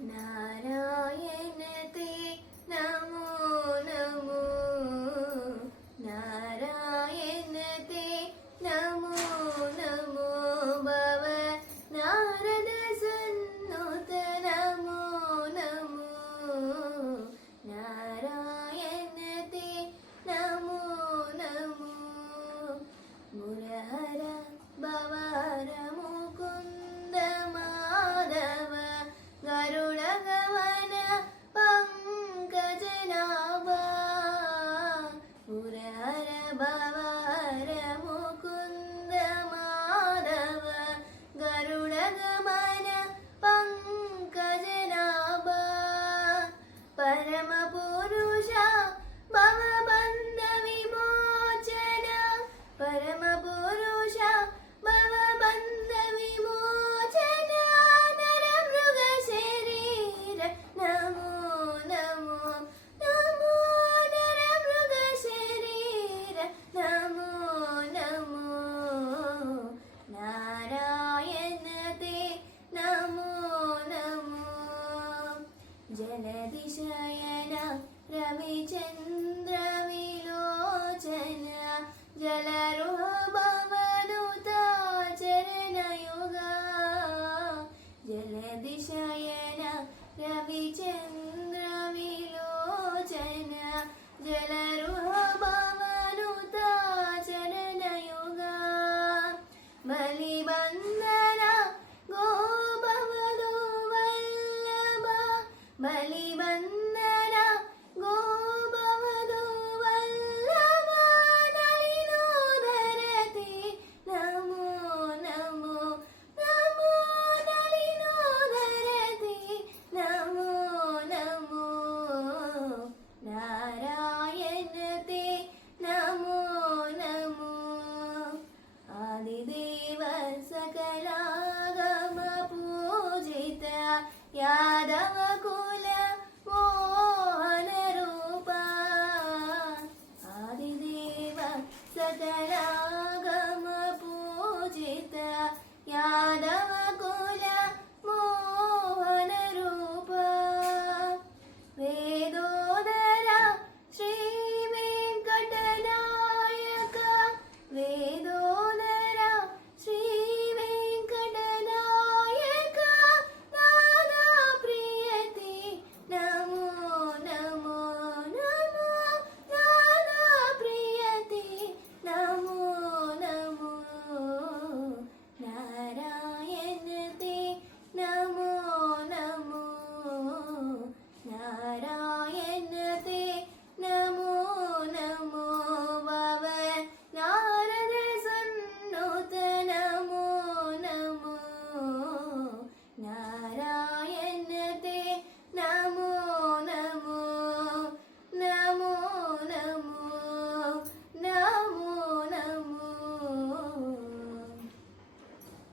नारायण ते नमो नमो, नारायण ते नमो नमो, भव नारद सन्नुत नमो नमो, नारायण ते नमो नमो, मुरहर भवर मुकुंद माधव, गरुड़ गमन पंकजनाभा, मुरहर भवर मुकुंद माधव, गरुड़ गमन पंकजनाभा, परम पुरुष भवबन्ध विमोचन, परम पुरुष भवबन्ध विमोचन, नर मृग शरीर नमो नमो नमो, नर मृग शरीर नमो नमो, नारायण ते नमो नमो, जलधिशयन रविचन्द्र विलोचन, जलरुह भवनुता चरणयुगा, जलधिशयन रविचन्द्र विलोचन, जलरुह